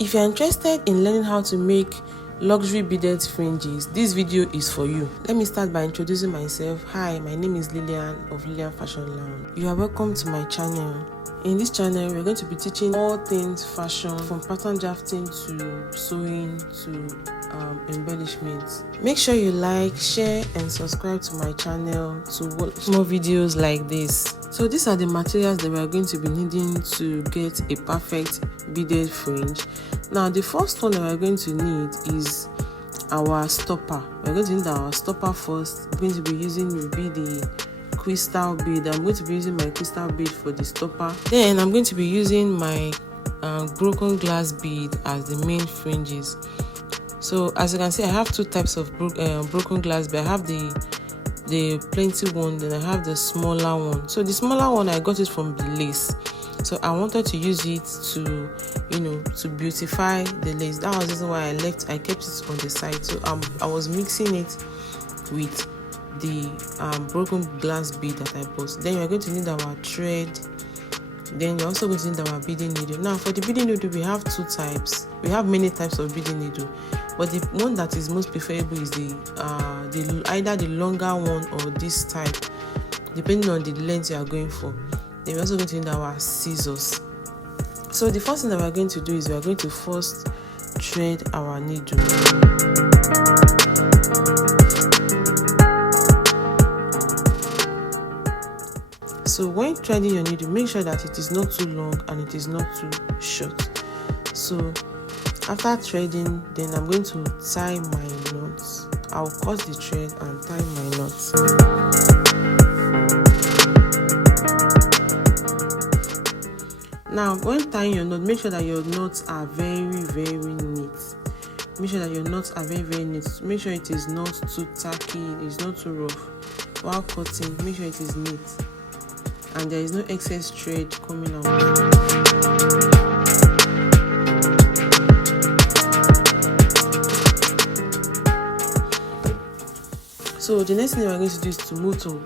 If you're interested in learning how to make luxury beaded fringes, this video is for you. Let me start by introducing myself. Hi, my name is Lillian of Lillian Fashion Lounge. You are welcome to my channel. In this channel, we're going to be teaching all things fashion, from pattern drafting to sewing to embellishments. Make sure you like, share and subscribe to my channel to watch more videos like this. So these are the materials that we are going to be needing to get a perfect beaded fringe. Now the first one that we're going to need is our stopper. We're going to need our stopper first. We're going to be using the crystal bead. I'm going to be using my crystal bead for the stopper. Then I'm going to be using my broken glass bead as the main fringes. So as you can see, I have two types of broken glass bead. I have the plenty one, then I have the smaller one. So the smaller one, I got it from the lace. So I wanted to use it to, to beautify the lace. That was the reason why I kept it on the side. So I was mixing it with the broken glass bead that I bought. Then you're going to need our thread. Then you're also going to need our beading needle. Now for the beading needle, we have two types. We have many types of beading needle, but the one that is most preferable is either the longer one or this type, depending on the length you are going for. Then we're also going to need our scissors. So the first thing that we're going to do is we are going to first thread our needle. So when threading your needle, make sure that it is not too long and it is not too short. So after threading, then I'm going to tie my knots. I'll cut the thread and tie my knots. Now when tying your knot, make sure that your knots are very neat. Make sure that your knots are very neat. Make sure it is not too tacky, it's not too rough. While cutting, make sure it is neat and there is no excess thread coming out. So the next thing we're going to do is to move to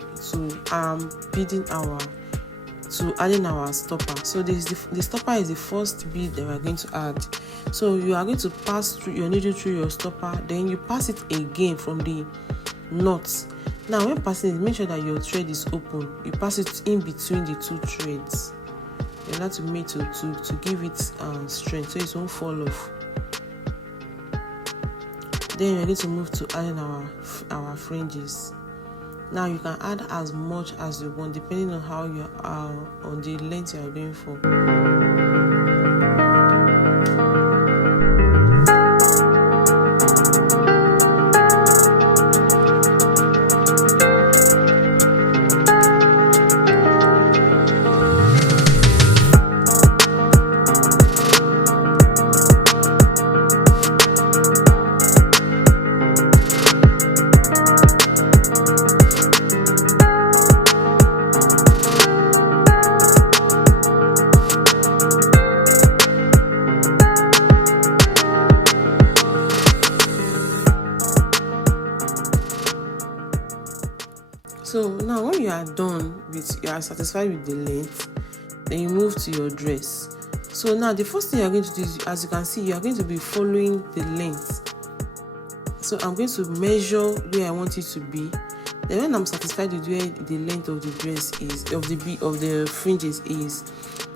adding our stopper. So the stopper is the first bead that we're going to add. So you are going to pass through your needle through your stopper, then you pass it again from the knots. Now when passing it, make sure that your thread is open. You pass it in between the two threads. You have to make to give it strength so it won't fall off. Then we're going to move to adding our fringes. Now you can add as much as you want depending on how you are on the length you are going for. So now when you are done you are satisfied with the length, then you move to your dress. So now the first thing you are going to do is, as you can see, you are going to be following the length. So I'm going to measure where I want it to be. Then when I'm satisfied with where the length of the dress is, of the fringes is,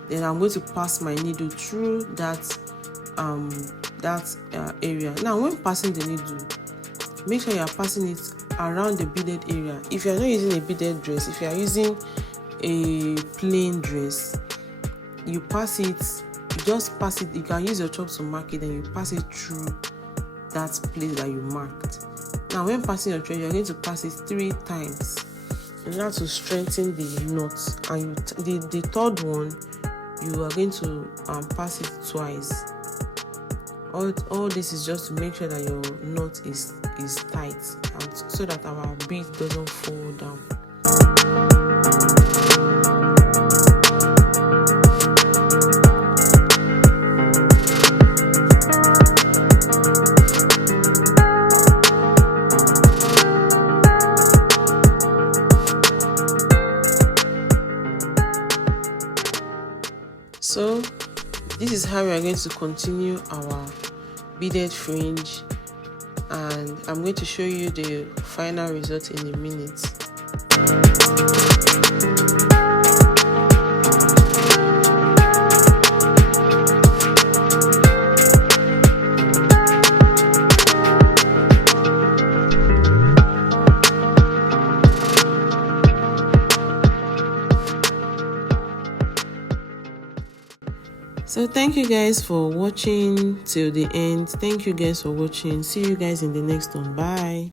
then I'm going to pass my needle through that area. Now when passing the needle, make sure you are passing it around the beaded area. If you are not using a beaded dress, if you are using a plain dress, you pass it, you just pass it. You can use your chalk to mark it, then you pass it through that place that you marked. Now when passing your thread, you are going to pass it 3 times in order to strengthen the knots, and the third one you are going to pass it twice. All this is just to make sure that your knot is tight, and so that our bead doesn't fall down. is how we are going to continue our beaded fringe, and I'm going to show you the final result in a minute. So thank you guys for watching till the end. Thank you guys for watching. See you guys in the next one. Bye.